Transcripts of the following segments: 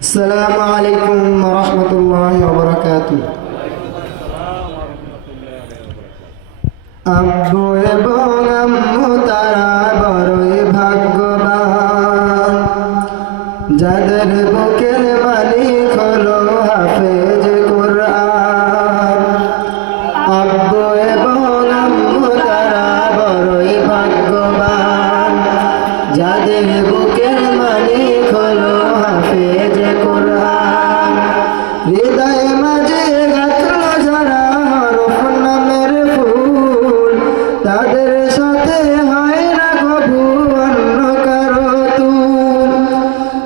السلام عليكم ورحمة الله وبركاته আব্বু এবং আম্মু তারা বড়ই ভাগ্যবান যাদের সাথে হয় না কবু অন্য কারও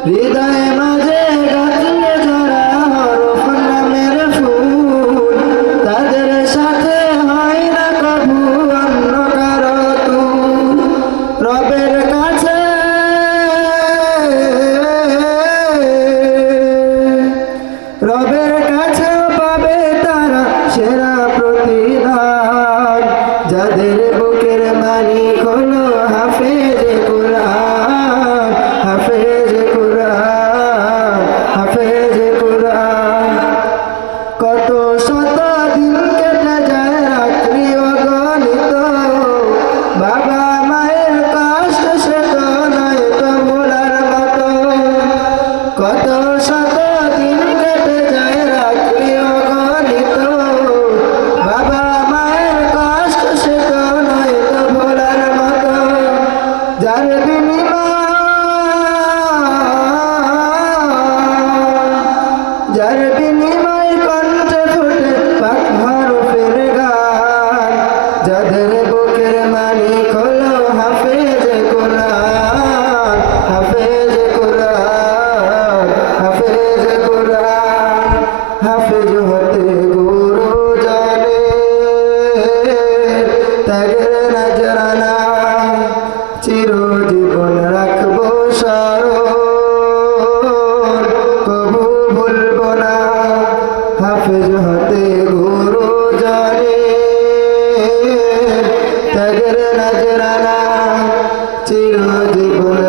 হৃদয় মাঝে গাছলে যারা হরফ নামের ফুল, তাদের সাথে হয় না কবু অন্য কারও রবের কাছে রবের যার বিনিময় যার বিনিময় কণ্ঠে ফুটে পাক মারুফের গান। যাদের বুকের মালিক হলো হাফেজ কোরআন হাফেজ কোরআন হাফেজ কোরআন, হাফেজ হতে গুরু। জীবন রাখব সারণ কবু ভুলব না হাফেজ হতে গুরু জানে। তাদের নজরানা চির জীবন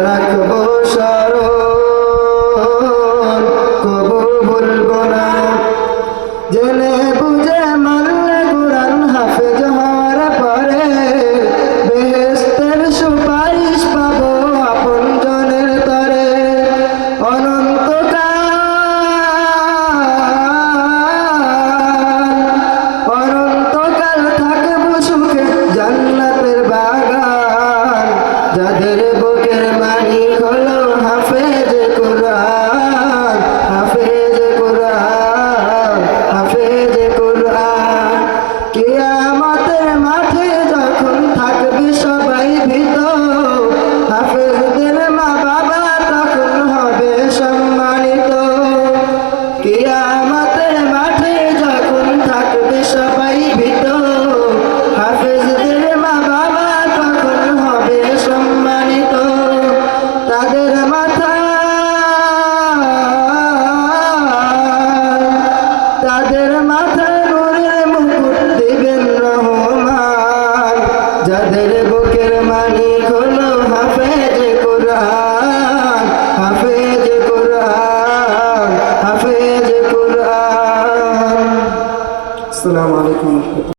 Mr.